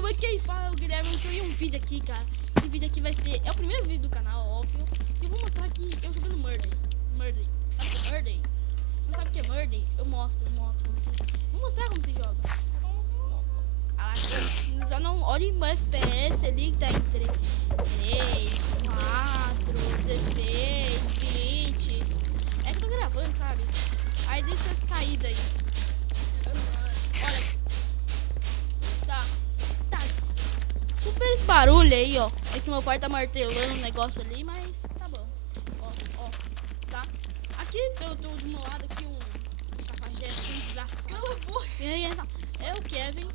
youtuber que fala, o Guilherme, eu criei um vídeo aqui, cara. Esse vídeo aqui vai ser, é o primeiro vídeo do canal, óbvio. E eu vou mostrar aqui, eu jogando Murder. Sabe o que é Murder? Não sabe o que é Murder? Eu mostro. Vou mostrar como se joga. Caraca, já não olha o FPS ali que tá entre 3, 4, 16, 20. É que eu tô gravando, sabe? Aí deixa essa saída aí. Olha. Tá. Desculpa esse barulho aí, ó. É que meu pai tá martelando um negócio ali, mas tá bom. Ó. Tá? Aqui eu tô do meu lado aqui um cafajeste, um desafio. É o Kevin.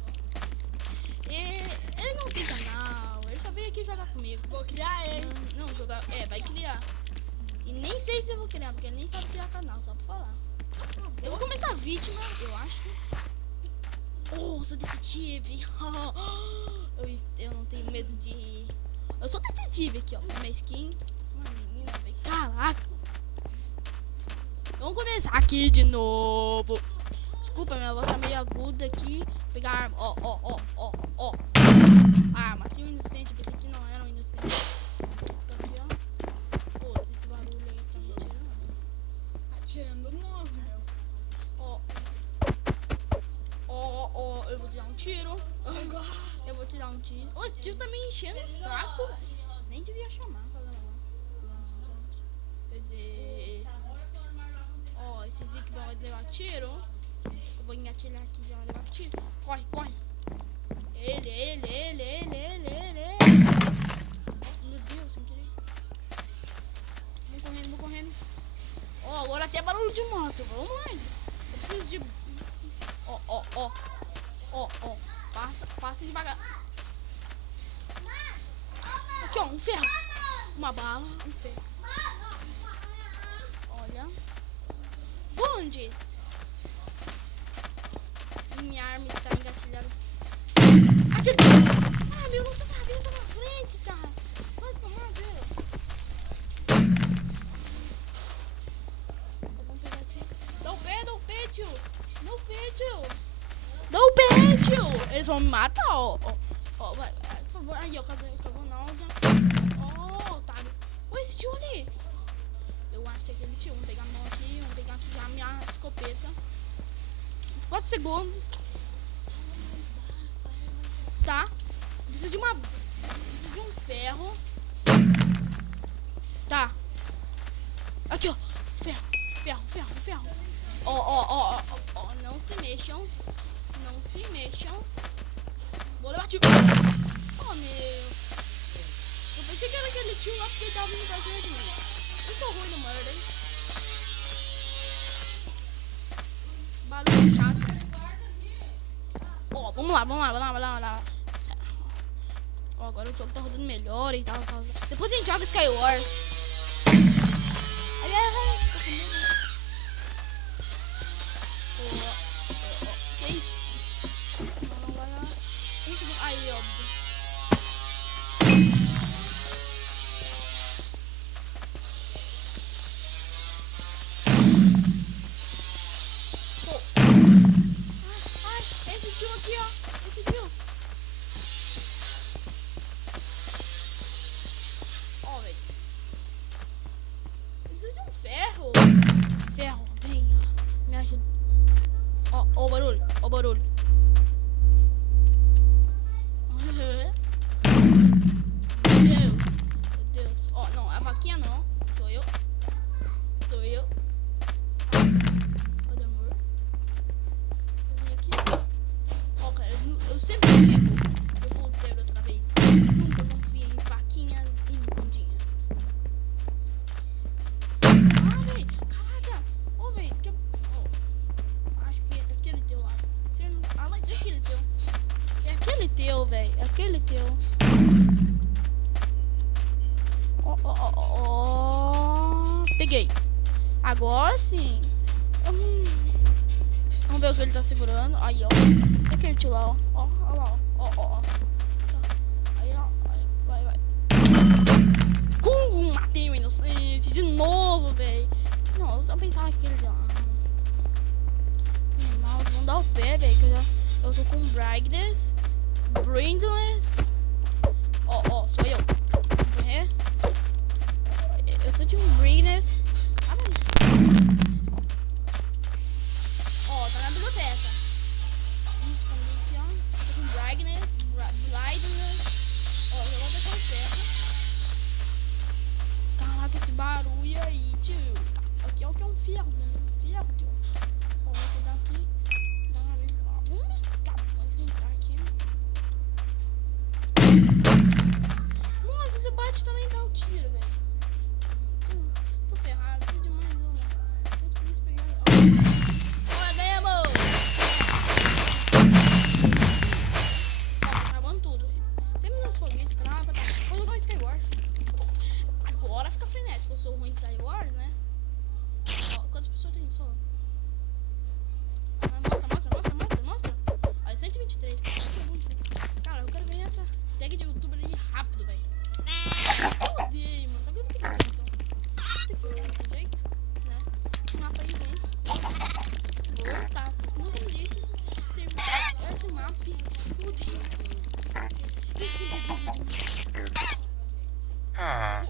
Ele não tem canal, ele só veio aqui jogar comigo. Vou criar ele. Não jogar. Vai criar. E nem sei se eu vou criar, porque ele nem sabe criar canal, só pra falar. Eu vou começar a vítima, eu acho. Sou detetive. Eu não tenho medo de... Eu sou detetive aqui, ó. Minha skin. Sou uma menina, velho. Caraca. Vamos começar aqui de novo. Desculpa, minha voz tá meio aguda aqui. Pegar a arma. Ó. Ah, matei um inocente. Pensei que não era um inocente. Tá aqui, ó. Pô, esse barulho aí tá me tirando. Tá tirando nós, meu. Ó, eu vou te dar um tiro. Esse tiro tá me enchendo o saco. Nem devia chamar. Quer dizer... Ó, esses aqui vão levar tiro. Eu vou engatilhar aqui já, levar tiro. Corre. Ele. Meu Deus, sem querer. Vou correndo. Ó, agora até barulho de moto. Vamos lá. Eu preciso de... Ó. Passa devagar. Aqui, ó, um ferro. Uma bala, um ferro. Olha. Onde? Minha arma está engatilhada. Aqui. Ah, meu, não tá vendo na frente, cara. Quase tomar, velho. Vamos pegar aqui. Dá o pé, tio. Dá o pé, tio. Eles vão me matar, ó. Vai, por favor. Aí, ó, cavou náusea. Ó, tá. Olha esse tio ali. Eu acho que é aquele tio. Vamos pegar a mão aqui. Vamos pegar aqui já a minha escopeta. 4 segundos. Tá. Preciso de um ferro. Tá. Aqui, ó. Ferro. Ó. Não se mexam. Vou levar tiro. Oh, meu. Eu pensei que era aquele tio lá porque ele tava vindo pra cima de mim. Eu sou ruim no Murder. Barulho chato. Ó, vamos lá. Ó, agora o jogo tá rodando melhor e tal. Depois a gente joga Skywars. Que isso? Não vai lá. Aí, ó. Esse tio aqui, ó. Ó, velho. Preciso de um ferro. Vem. Me ajuda. Ó o barulho. Meu Deus. Ó, não, a vaquinha não. Sou eu. Cadê o amor? Eu vim aqui. Ó, cara, eu sempre digo. Eu vou dizer outra vez. Nunca confia em vaquinhas e bundinhas. Velho. Caraca. Velho. Acho que é aquele teu lá. Mas é aquele teu. É aquele teu, velho. Peguei. Agora sim. Vamos ver o que ele tá segurando. Aí, ó. É aquele tio lá, ó. Ó lá, ó. Tá. Aí, ó. Vai. Matei o inocente de novo, velho. Não, eu só pensava que ele já... Meu mouse não dá o pé, velho. Eu tô com brightness. Brainless. Ó, sou eu. É? Eu sou tipo Brainless. Ó, tá na biblioteca. Vamos esconder aqui, ó. Tô com Brightness. Ó, eu vou deixar certo. Caraca, esse barulho aí, tio. Aqui é o que é um ferro, né? Ferro, tio. Ó, vou pegar aqui. Vamos entrar aqui. Nossa, esse bate também dá o tiro, velho. Tô ferrado, tô demais, mano. Eu preciso pegar. Olha, mesmo! Ó, tá travando tudo. Sempre nos foguetes trava, tá? Vou jogar o Skywars. Agora fica frenético. Eu sou ruim em Skywars, né? Ó, quantas pessoas tem só? Mostra. Olha, 123. Cara, eu quero ganhar essa tag de youtuber aí rápido, velho. Eu odeio, mano. Só que eu não tenho então. Tem que olhar desse jeito, né? O mapa aí vem. Vou voltar. Nunca me disse esse mapa. Meu Deus.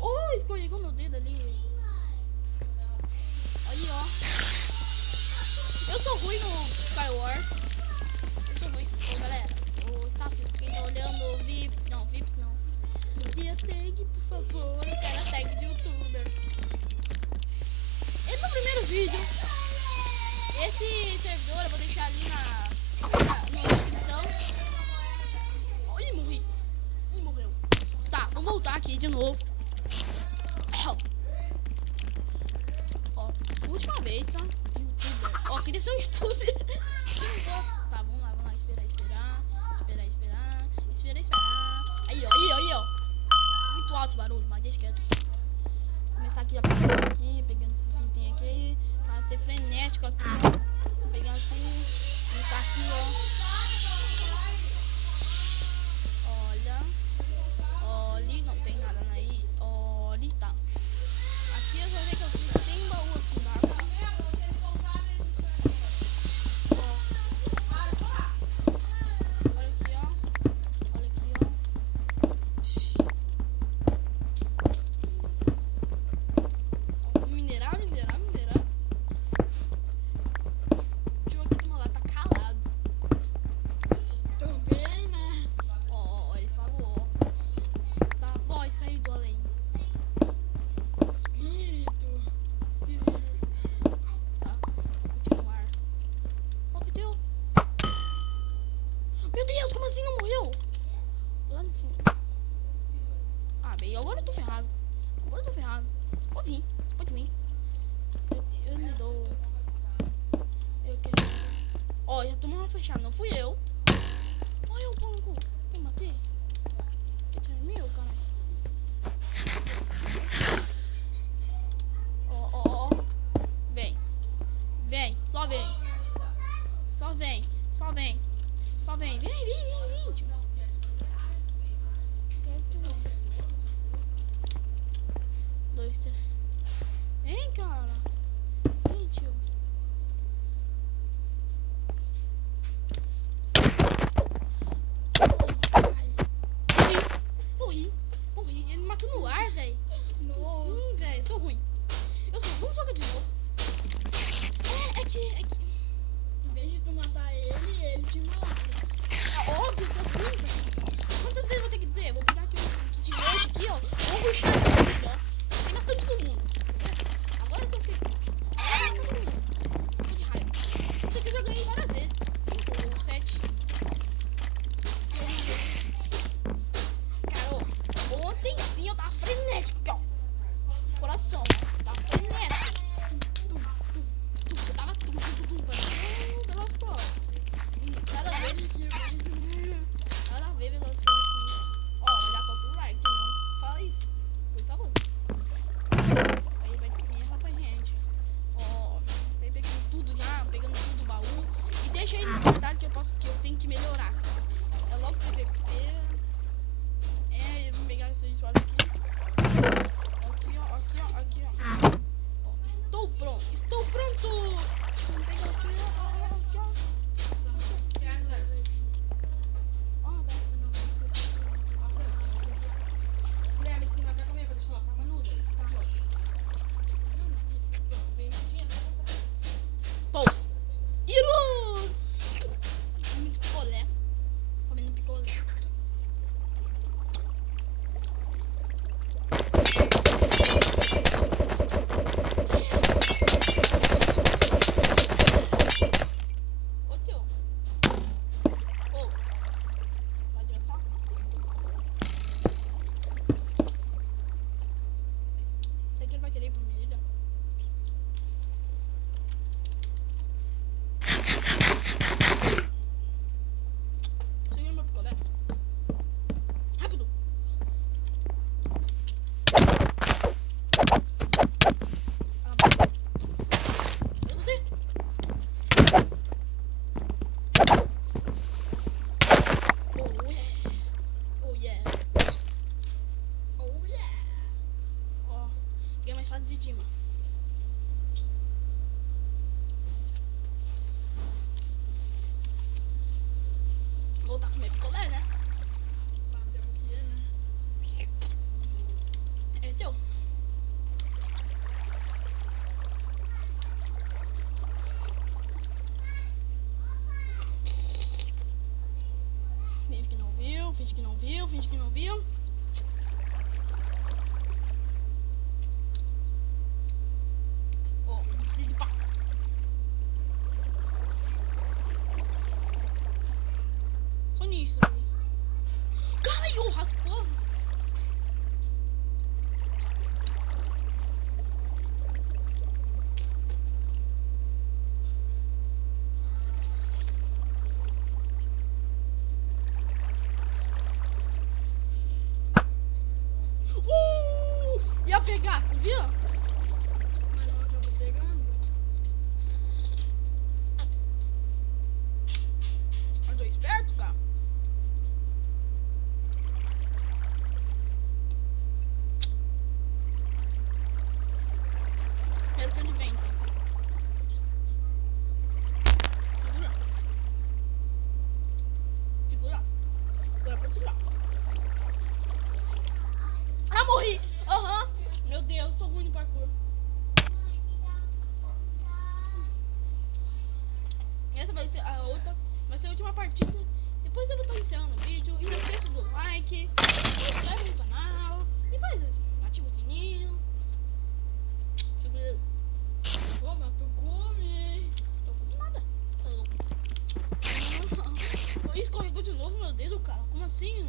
Oh, escorregou meu dedo ali. Aí, ó. Eu sou ruim no Skywars. Eu sou ruim. Ô, galera. O staff, quem tá olhando, VIPs. Não, VIPs não. E a tag, por favor. Eu quero a tag de youtuber. Esse é o primeiro vídeo. Esse servidor eu vou deixar ali na descrição. Ih, morri. Ih, morreu. Tá, vou voltar aqui de novo. Ó, última vez, tá? YouTuber. Ó, queria ser um youtuber. Tá, vamos lá. Esperar. Aí, ó. Muito alto esse barulho, mas deixa quieto. Vou começar aqui, ó, pegando esse item aqui. Vai ser frenético aqui, ó. Pegando assim. Começar aqui, ó. Olha, não tem nada aí. Olha, tá. Aqui eu só sei que eu fiz. Tem um baú aqui embaixo. Olha aqui, ó. Minerar. Deixa eu aqui do meu lado, tá calado. Tô bem, né? Ó, ele falou, ó. Tá, voz saiu do além. Espírito. Tá, continuar. Ó, que deu? Meu Deus, como assim não morreu? Lá no fundo. Ah, bem, agora eu tô ferrado. Pode vir. Eu me dou. Eu quero. Ó, já tomou uma flechada, não fui eu. Olha eu, banco. Eu matei. Que é meu, caralho. Ó. Vem. Só vem. Vem, tio. Quero que tu venha. 2, 3. Vem, cara. Vem, tio. Morri. Ele me matou no ar, velho. Sim, velho. Sou ruim. Vamos jogar de novo. É que... Em vez de tu matar ele te mata. É óbvio que eu fui, velho. Quantas vezes eu vou ter que dizer? Vou pegar aqui um estilote aqui, ó. Vou ruxar aqui, ó. Tem matando todo mundo. Agora eu tô aqui. Tô de raiva. Isso aqui eu já ganhei várias vezes. 5 ou 7. Cara, ó. Ontem sim eu tava frenético aqui, ó. Coração. Tava frenético. Eu tava tudo. Cada vez que eu picolé, né? Fazer o quê, né? É teu. Finge que não viu, finge que não viu, finge que não viu. Ó, não precisa de pá. Só nisso ali. Caiu, raspou. Ia pegar, tu viu? Mas não acabou pegando. Eu tô esperto, cara. Quero que ele venha, então. Segura. Segura. Agora pra segurar. Ah, morri! Aham. Meu Deus, sou ruim no parkour. Essa vai ser a outra. Vai ser a última partida. Depois eu vou estar encerrando o vídeo. E não esqueça do like. Se inscreve no canal. E faz isso. Ativa o sininho. Segura. Pô, mas tu come. Tô com nada. Tá louco. Escorregou de novo meu dedo, cara. Como assim?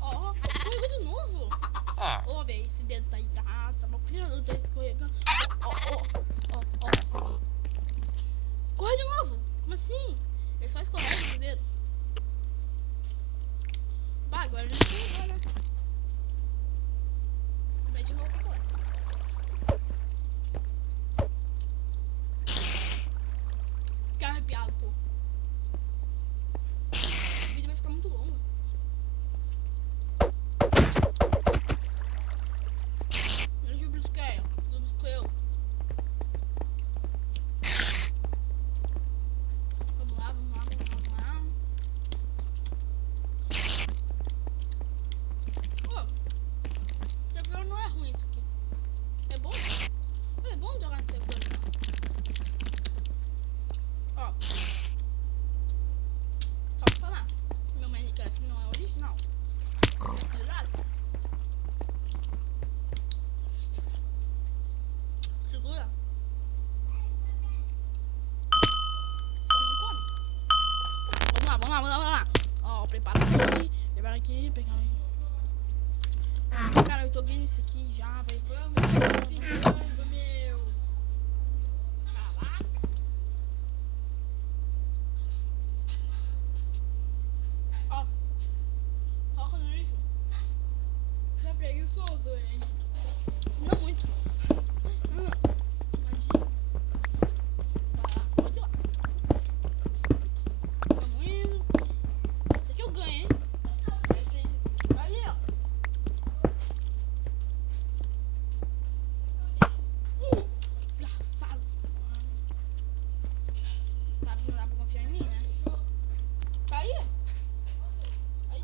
Ó, escorregou de novo. Ô, véi, esse dedo tá aí. Tá bom. Tá escorregando. Ó. Corre de novo. Como assim? Ele só escorrega no dedo. Bah, agora ele escorregou, né? Comer de novo picolé. Fiquei arrepiado, pô. O vídeo vai ficar muito longo. Eu busquei, Vamos lá. Pô, servidor não é ruim isso aqui. É bom? É bom jogar no servidor. Ó. Só pra falar. Meu Minecraft não é original. É verdade? Segura. Só não come. Vamos lá. Ó, prepara aqui, pegar aí. Cara, eu tô ganhando isso aqui já, velho. Vamos, pingando, meu. Caraca. Ó. Coloca no lixo. Tá preguiçoso, hein? Não muito. Imagina. Vai lá, pode ir lá. Vamos indo. Esse aqui eu ganho, hein? Ali, ó. Desgraçado. Sabe que não dá pra confiar em mim, né? Tá aí. Aí.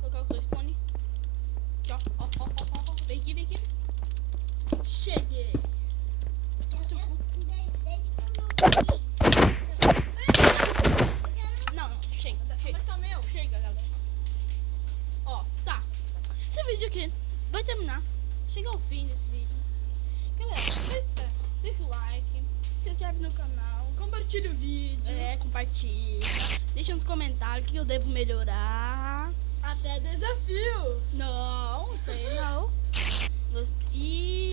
Colocar os dois fones. Aqui, ó. Vem aqui. Cheguei. Não, chega. Mas tá meu. Chega, galera. Ó, tá. Esse vídeo aqui vai terminar. Chega ao fim desse vídeo. Galera, deixa o like, se inscreve no canal. Compartilha o vídeo. Compartilha. Deixa nos comentários o que eu devo melhorar. Até desafio. Não sei não. E